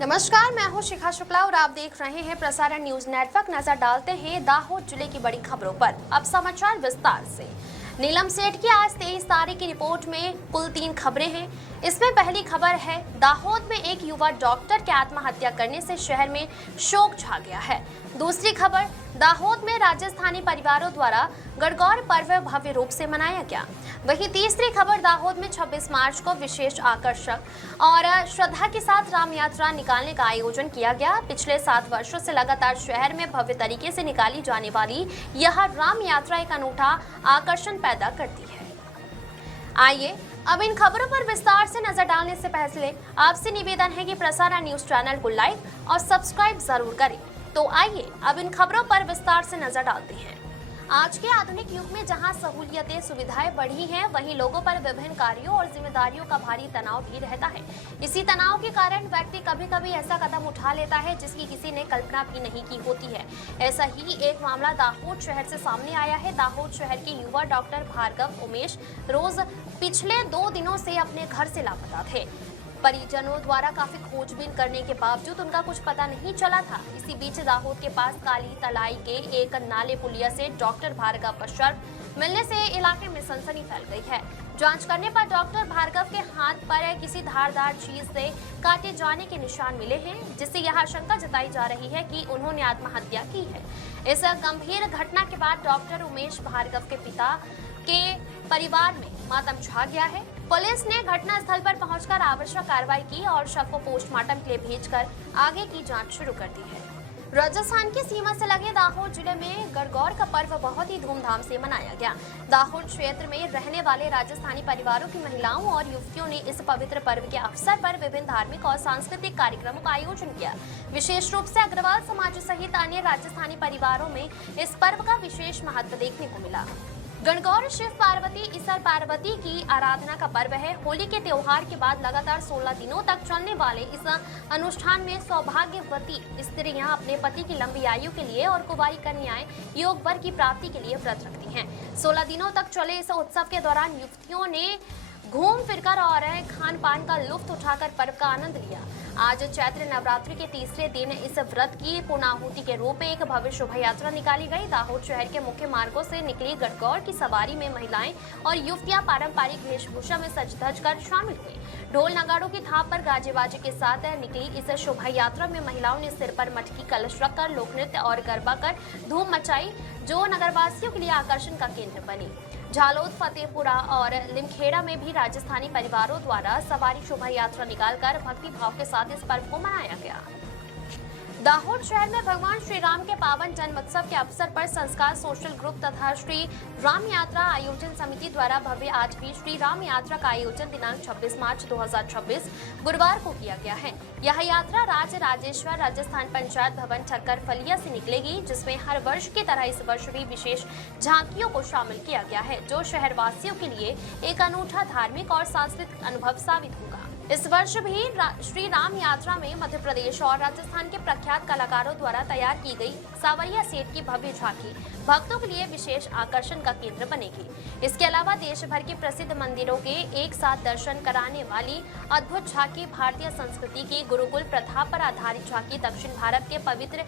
नमस्कार, मैं हूं शिखा शुक्ला और आप देख रहे हैं प्रसारण न्यूज नेटवर्क। नजर डालते हैं दाहोद जिले की बड़ी खबरों पर। अब समाचार विस्तार से। नीलम सेठ की आज 23 तारीख की रिपोर्ट में कुल 3 खबरें हैं। इसमें पहली खबर है, दाहोद में एक युवा डॉक्टर के आत्महत्या करने से शहर में शोक छा गया है। दूसरी खबर, दाहोद में राजस्थानी परिवारों द्वारा गणगौर पर्व भव्य रूप से मनाया गया। वहीं तीसरी खबर, दाहोद में 26 मार्च को विशेष आकर्षक और श्रद्धा के साथ राम यात्रा निकालने का आयोजन किया गया। पिछले 7 वर्षों से लगातार शहर में भव्य तरीके से निकाली जाने वाली यह राम यात्रा एक अनूठा आकर्षण पैदा करती है। आइए अब इन खबरों पर विस्तार से नजर डालने से पहले आपसे निवेदन है कि प्रसारण न्यूज चैनल को लाइक और सब्सक्राइब जरूर करें। तो आइए अब इन खबरों पर विस्तार से नजर डालते हैं। आज के आधुनिक युग में जहां सहूलियतें सुविधाएं बढ़ी हैं, वहीं लोगों पर विभिन्न कार्यों और जिम्मेदारियों का भारी तनाव भी रहता है। इसी तनाव के कारण व्यक्ति कभी कभी ऐसा कदम उठा लेता है जिसकी किसी ने कल्पना भी नहीं की होती है। ऐसा ही एक मामला दाहोद शहर से सामने आया है। दाहोद शहर के युवा डॉक्टर भार्गव उमेश रोज पिछले 2 दिनों से अपने घर से लापता थे। परिजनों द्वारा काफी खोजबीन करने के बावजूद उनका कुछ पता नहीं चला था। इसी बीच दाहोद के पास काली तलाई के एक नाले पुलिया से डॉक्टर भार्गव का शव मिलने से इलाके में सनसनी फैल गई है। जांच करने पर डॉक्टर भार्गव के हाथ पर किसी धारदार चीज से काटे जाने के निशान मिले हैं, जिससे यह आशंका जताई जा रही है कि उन्होंने आत्महत्या की है। इस गंभीर घटना के बाद डॉक्टर उमेश भार्गव के पिता के परिवार में मातम छा गया है। पुलिस ने घटनास्थल पर पहुंचकर आवश्यक कार्रवाई की और शव को पोस्टमार्टम के लिए भेजकर आगे की जांच शुरू कर दी है। राजस्थान की सीमा से लगे दाहोद जिले में गणगौर का पर्व बहुत ही धूमधाम से मनाया गया। दाहोद क्षेत्र में रहने वाले राजस्थानी परिवारों की महिलाओं और युवतियों ने इस पवित्र पर्व के अवसर पर विभिन्न धार्मिक और सांस्कृतिक कार्यक्रमों का आयोजन किया। विशेष रूप से अग्रवाल समाज सहित अन्य राजस्थानी परिवारों में इस पर्व का विशेष महत्व देखने को मिला। गणगौर शिव पार्वती ईसर पार्वती की आराधना का पर्व है। होली के त्योहार के बाद लगातार 16 दिनों तक चलने वाले इस अनुष्ठान में सौभाग्यवती स्त्रियां अपने पति की लंबी आयु के लिए और कुंवारी कन्याएं योग वर की प्राप्ति के लिए व्रत रखती हैं। 16 दिनों तक चले इस उत्सव के दौरान युवतियों ने घूम फिरकर और खान पान का लुत्फ उठाकर पर्व का आनंद लिया। आज चैत्र नवरात्रि के तीसरे दिन इस व्रत की पूर्णाहुति के रूप में एक भव्य शोभा यात्रा निकाली गई। दाहोद शहर के मुख्य मार्गों से निकली गणगौर की सवारी में महिलाएं और युवतियां पारंपरिक वेशभूषा में सज धज कर शामिल हुई। ढोल नगाड़ों की थाप पर गाजे बाजे के साथ निकली इस शोभा यात्रा में महिलाओं ने सिर पर मटकी कलश रखकर लोक नृत्य और गरबा कर धूम मचाई, जो नगरवासियों के लिए आकर्षण का केंद्र बनी। झालोद, फतेहपुरा और लिमखेड़ा में भी राजस्थानी परिवारों द्वारा सवारी शोभा यात्रा निकालकर भक्ति भाव के साथ इस पर्व को मनाया गया। दाहोद शहर में भगवान श्री राम के पावन जन्मोत्सव के अवसर पर संस्कार सोशल ग्रुप तथा श्री राम यात्रा आयोजन समिति द्वारा भव्य 8वीं श्री राम यात्रा का आयोजन दिनांक 26 मार्च 2026 गुरुवार को किया गया है। यह यात्रा राज राजेश्वर राजस्थान पंचायत भवन ठक्कर फलिया से निकलेगी, जिसमें हर वर्ष की तरह इस वर्ष भी विशेष झांकियों को शामिल किया गया है, जो शहरवासियों के लिए एक अनूठा धार्मिक और सांस्कृतिक अनुभव साबित होगा। इस वर्ष भी श्री राम यात्रा में मध्य प्रदेश और राजस्थान के प्रख्यात कलाकारों द्वारा तैयार की गई सावरिया सेठ की भव्य झांकी भक्तों के लिए विशेष आकर्षण का केंद्र बनेगी। इसके अलावा देश भर के प्रसिद्ध मंदिरों के एक साथ दर्शन कराने वाली अद्भुत झांकी, भारतीय संस्कृति की गुरुकुल प्रथा पर आधारित झांकी, दक्षिण भारत के पवित्र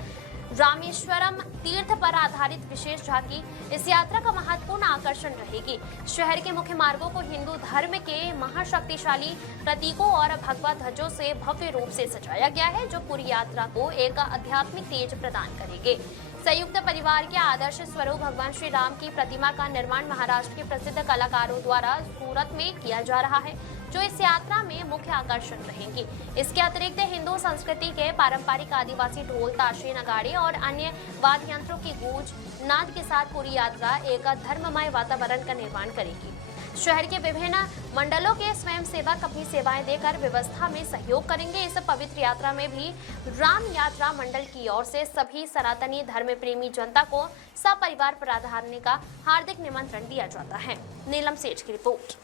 रामेश्वरम तीर्थ पर आधारित विशेष झांकी इस यात्रा का महत्वपूर्ण आकर्षण रहेगी। शहर के मुख्य मार्गों को हिंदू धर्म के महाशक्तिशाली प्रतीकों और भगवा ध्वजों से भव्य रूप से सजाया गया है, जो पूरी यात्रा को एक आध्यात्मिक तेज प्रदान करेंगे। संयुक्त परिवार के आदर्श स्वरूप भगवान श्री राम की प्रतिमा का निर्माण महाराष्ट्र के प्रसिद्ध कलाकारों द्वारा सूरत में किया जा रहा है, जो इस यात्रा में मुख्य आकर्षण रहेंगी। इसके अतिरिक्त हिंदू संस्कृति के पारंपरिक आदिवासी ढोल, ताशे, नगाड़े और अन्य वाद्य यंत्रों की गूंज नाद के साथ पूरी यात्रा एक धर्ममय वातावरण का निर्माण करेगी। शहर के विभिन्न मंडलों के स्वयंसेवक अपनी सेवाएं देकर व्यवस्था में सहयोग करेंगे। इस पवित्र यात्रा में भी राम यात्रा मंडल की ओर से सभी सनातनी धर्म प्रेमी जनता को सपरिवार पधारने का हार्दिक निमंत्रण दिया जाता है। नीलम सेठ की रिपोर्ट।